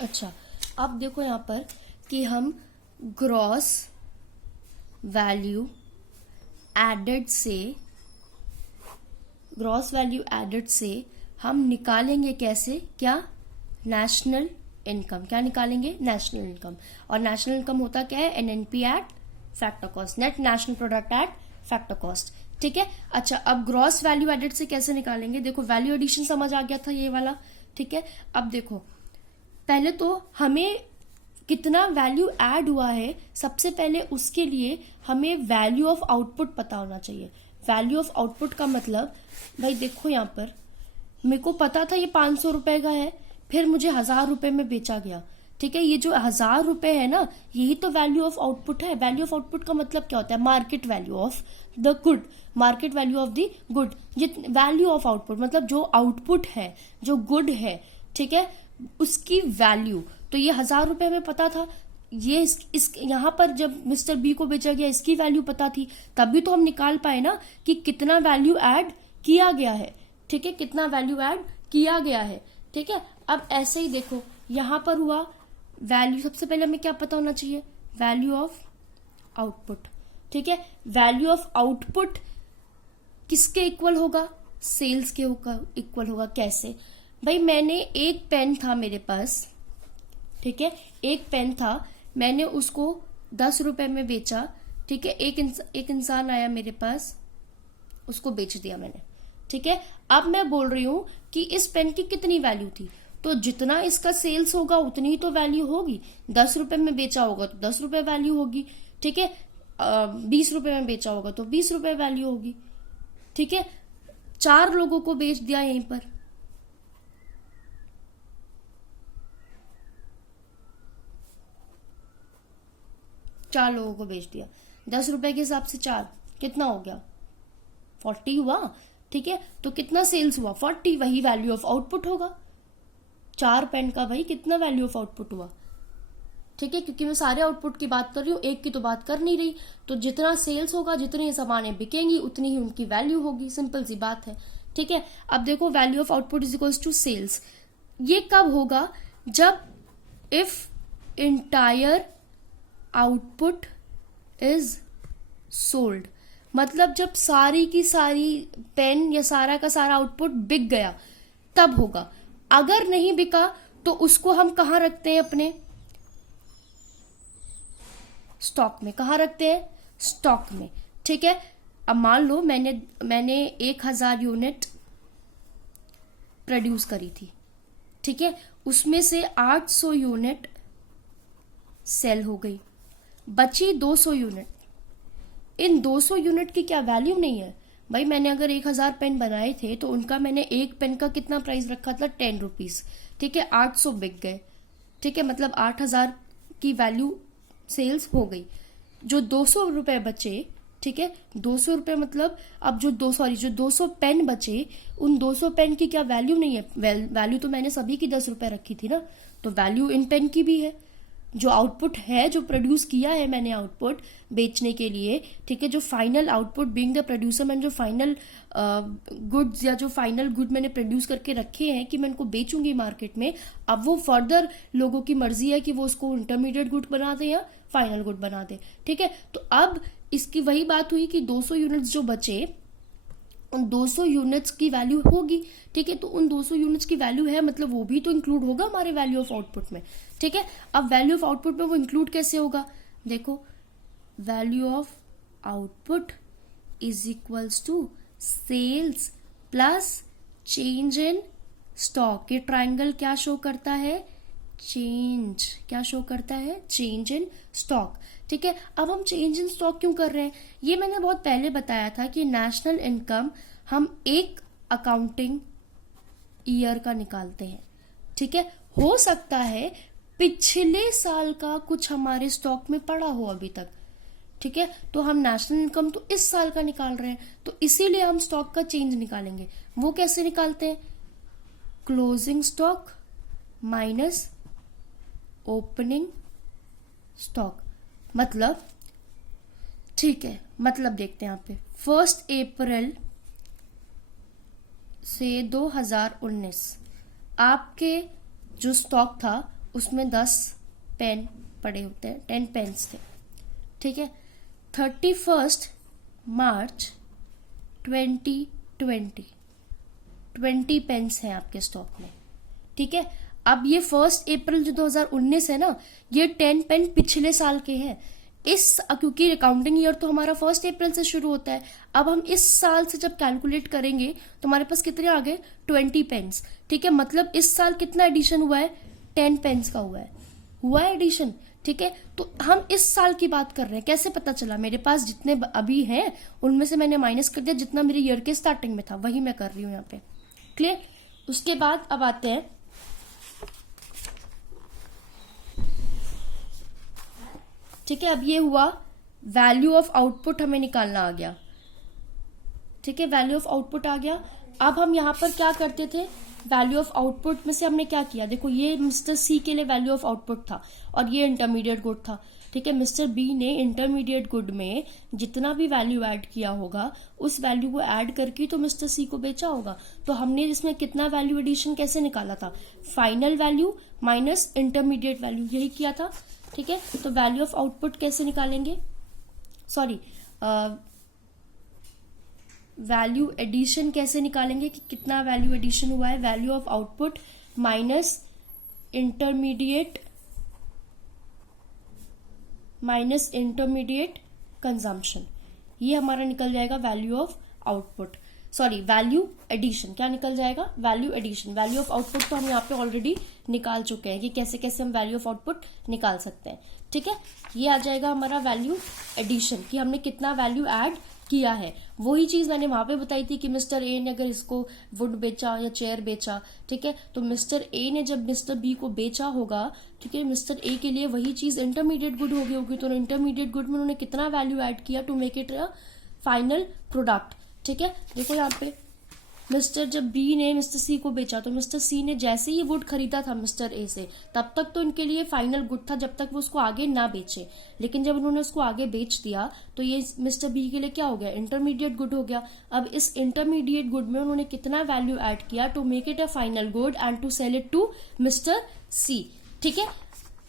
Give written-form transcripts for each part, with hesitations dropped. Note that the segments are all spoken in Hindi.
अच्छा, अब देखो यहाँ पर कि हम ग्रॉस वैल्यू एडेड से हम निकालेंगे कैसे, क्या, नेशनल इनकम। क्या निकालेंगे? National income. और नेशनल इनकम होता क्या है? NNP eight factor cost, net national product at factor cost. ठीक है। अच्छा, अब ग्रॉस वैल्यू एडेड से कैसे निकालेंगे? देखो, वैल्यू एडिशन समझ आ गया था ये वाला। ठीक है। अब देखो, पहले तो हमें कितना वैल्यू ऐड हुआ है, सबसे पहले उसके लिए हमें वैल्यू ऑफ आउटपुट पता होना चाहिए। वैल्यू ऑफ आउटपुट का मतलब, भाई देखो यहाँ पर मेरे को पता था ये 500 रुपए का है, फिर मुझे 1000 रुपए में बेचा गया। ठीक है, ये जो 1000 रुपए है ना, यही तो वैल्यू ऑफ आउटपुट है। वैल्यू ऑफ आउटपुट का मतलब क्या होता है? Market value of the good, market value of the good. ये वैल्यू ऑफ आउटपुट मतलब जो आउटपुट है, जो गुड है, ठीक है, उसकी वैल्यू। तो ये 1000 रुपए में पता था, ये इस यहाँ पर जब मिस्टर बी को बेचा गया इसकी वैल्यू पता थी, तभी तो हम निकाल पाए ना कि कितना वैल्यू ऐड किया गया है। ठीक है, कितना वैल्यू ऐड किया गया है। ठीक है। अब ऐसे ही देखो यहाँ पर हुआ वैल्यू, सबसे पहले हमें क्या पता होना चाहिए? Value of output. ठीक है, वैल्यू ऑफ आउटपुट किसके इक्वल होगा? सेल्स के इक्वल होगा। कैसे? भाई मैंने एक पेन था मेरे पास, ठीक है, एक पेन था, मैंने उसको 10 रुपए में बेचा। ठीक है, एक इंसान आया मेरे पास, उसको बेच दिया मैंने। ठीक है, अब मैं बोल रही हूं कि इस पेन की कितनी वैल्यू थी, तो जितना इसका सेल्स होगा उतनी ही तो वैल्यू होगी। 10 रुपए में बेचा होगा तो 10 रुपए वैल्यू होगी। ठीक है, 20 रुपए में बेचा होगा तो 20 रुपए वैल्यू होगी। ठीक है, 4 लोगों को बेच दिया यहीं पर, चार लोगों को बेच दिया, 10 रुपए के हिसाब से 4 कितना हो गया? 40 हुआ। ठीक है, तो कितना सेल्स हुआ? 40। वही वैल्यू ऑफ आउटपुट होगा। 4 पेन का भाई कितना वैल्यू ऑफ आउटपुट हुआ? ठीक है, क्योंकि मैं सारे आउटपुट की बात कर रही हूँ, एक की तो बात कर नहीं रही। तो जितना सेल्स होगा, जितनी सामानें बिकेंगी, उतनी ही उनकी वैल्यू होगी। सिंपल सी बात है। ठीक है, अब देखो value of output is equals to sales. ये कब होगा? जब if entire output is sold, मतलब जब सारी की सारी पेन या सारा का सारा आउटपुट बिक गया, तब होगा। अगर नहीं बिका तो उसको हम कहां रखते हैं? अपने स्टॉक में। कहां रखते हैं? स्टॉक में। ठीक है, अब मान लो मैंने 1000 यूनिट प्रोड्यूस करी थी। ठीक है, उसमें से 800 यूनिट सेल हो गई, बची 200 यूनिट। इन 200 यूनिट की क्या वैल्यू नहीं है? भाई मैंने अगर 1000 पेन बनाए थे तो उनका मैंने एक पेन का कितना प्राइस रखा था? 10 रुपीज। ठीक है, 800 बिक गए। ठीक है, मतलब 8000 की वैल्यू सेल्स हो गई। जो 200 रुपए बचे, ठीक है, 200 रुपए मतलब अब जो 200 पेन बचे, उन 200 पेन की क्या वैल्यू नहीं है? वैल्यू तो मैंने सभी की 10 रुपए रखी थी ना, तो वैल्यू इन पेन की भी है। जो आउटपुट है, जो प्रोड्यूस किया है मैंने आउटपुट बेचने के लिए, ठीक है, जो final output being the producer, मैंने जो फाइनल गुड्स या जो फाइनल गुड मैंने प्रोड्यूस करके रखे हैं कि मैं उनको बेचूंगी मार्केट में, अब वो फर्दर लोगों की मर्जी है कि वो उसको इंटरमीडिएट गुड बना दे या फाइनल गुड बना दे। ठीक है, तो अब इसकी वही बात हुई कि 200 यूनिट्स जो बचे, उन 200 यूनिट्स की वैल्यू होगी। ठीक है, तो उन 200 यूनिट्स की वैल्यू है, मतलब वो भी तो इंक्लूड होगा हमारे वैल्यू ऑफ आउटपुट में। ठीक है, अब वैल्यू ऑफ आउटपुट में वो इंक्लूड कैसे होगा? देखो, value of output is equals to sales plus change in stock. ये ट्राइंगल क्या शो करता है? क्या शो करता है? Change in stock. ठीक है, अब हम चेंज इन स्टॉक क्यों कर रहे हैं? ये मैंने बहुत पहले बताया था कि नेशनल इनकम हम एक अकाउंटिंग ईयर का निकालते हैं। ठीक है, हो सकता है पिछले साल का कुछ हमारे स्टॉक में पड़ा हो अभी तक। ठीक है, तो हम नेशनल इनकम तो इस साल का निकाल रहे हैं, तो इसीलिए हम स्टॉक का चेंज निकालेंगे। वो कैसे निकालते हैं? Closing stock minus opening stock. मतलब, ठीक है, मतलब देखते हैं यहाँ पे 1 अप्रैल से 2019 आपके जो स्टॉक था उसमें 10 पेन पड़े होते हैं, 10 पेन्स थे, ठीक है। 31 मार्च 2020 20 पेन्स हैं आपके स्टॉक में, ठीक है। अब ये 1 अप्रैल जो 2019 है ना, ये 10 पेन पिछले साल के हैं। क्योंकि अकाउंटिंग ईयर तो हमारा 1 अप्रैल से शुरू होता है, अब हम इस साल से जब कैलकुलेट करेंगे तो हमारे पास कितने आ गए, 20 पेन्स, ठीक है। मतलब इस साल कितना एडिशन हुआ है, 10 पेन्स का हुआ है एडिशन, ठीक है। तो हम इस साल की बात कर रहे हैं, कैसे पता चला, मेरे पास जितने अभी हैं उनमें से मैंने माइनस कर दिया जितना मेरे ईयर के स्टार्टिंग में था, वही मैं कर रही हूं यहाँ पे, क्लियर। उसके बाद अब आते हैं, ठीक है। अब ये हुआ वैल्यू ऑफ आउटपुट हमें निकालना आ गया, ठीक है, वैल्यू ऑफ आउटपुट आ गया। अब हम यहाँ पर क्या करते थे, वैल्यू ऑफ आउटपुट में से हमने क्या किया, देखो ये मिस्टर सी के लिए वैल्यू ऑफ आउटपुट था और ये इंटरमीडिएट गुड था, ठीक है। मिस्टर बी ने इंटरमीडिएट गुड में जितना भी वैल्यू ऐड किया होगा उस वैल्यू को ऐड करके तो मिस्टर सी को बेचा होगा। तो हमने इसमें कितना वैल्यू एडिशन कैसे निकाला था, final value minus intermediate value, यही किया था, ठीक है। तो वैल्यू ऑफ आउटपुट कैसे निकालेंगे, सॉरी वैल्यू एडिशन कैसे निकालेंगे कि कितना वैल्यू एडिशन हुआ है, value of output minus intermediate consumption, ये हमारा निकल जाएगा value of output, sorry value addition, क्या निकल जाएगा, value addition. Value of output तो हम यहाँ पे ऑलरेडी निकाल चुके हैं कि कैसे कैसे हम वैल्यू ऑफ आउटपुट निकाल सकते हैं, ठीक है। ये आ जाएगा हमारा वैल्यू एडिशन कि हमने कितना वैल्यू ऐड किया है। वही चीज मैंने वहां पे बताई थी कि मिस्टर ए ने अगर इसको वुड बेचा या चेयर बेचा, ठीक है, तो मिस्टर ए ने जब मिस्टर बी को बेचा होगा, ठीक है, मिस्टर ए के लिए वही चीज इंटरमीडिएट गुड होगी, तो इंटरमीडिएट गुड में उन्होंने कितना वैल्यू ऐड किया to make it a final product, ठीक है। देखो यहाँ पे जब बी ने मिस्टर सी को बेचा तो मिस्टर सी ने जैसे ही वुड खरीदा था मिस्टर ए से, तब तक तो इनके लिए फाइनल गुड था जब तक वो उसको आगे ना बेचे, लेकिन जब उन्होंने उसको आगे बेच दिया तो ये मिस्टर बी के लिए क्या हो गया, इंटरमीडिएट गुड हो गया। अब इस इंटरमीडिएट गुड में उन्होंने कितना वैल्यू ऐड किया to make it a final good and to sell it to mister C, ठीक है।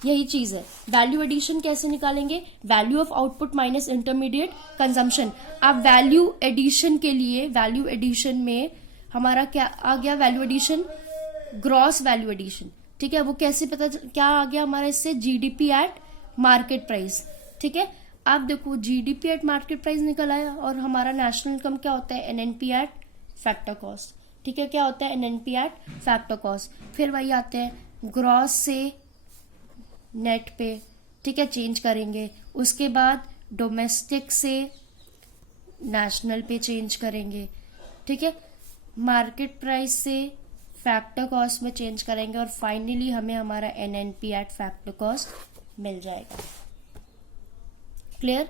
यही चीज है, वैल्यू एडिशन कैसे निकालेंगे, value of output minus intermediate consumption. अब वैल्यू एडिशन के लिए, वैल्यू एडिशन में हमारा क्या आ गया, value addition gross value addition, ठीक है। वो कैसे पता क्या आ गया हमारा इससे, जीडीपी एट मार्केट प्राइस, ठीक है। आप देखो जीडीपी एट मार्केट प्राइस निकल आया और हमारा नेशनल इनकम क्या होता है, एनएनपी एट फैक्टर कॉस्ट, ठीक है। क्या होता है, एनएनपी एट फैक्टर कॉस्ट। फिर वही आते हैं ग्रॉस से नेट पे, ठीक है, चेंज करेंगे। उसके बाद डोमेस्टिक से नेशनल पे चेंज करेंगे, ठीक है। मार्केट प्राइस से फैक्टर कॉस्ट में चेंज करेंगे और फाइनली हमें हमारा एनएनपी एट फैक्टर कॉस्ट मिल जाएगा, क्लियर।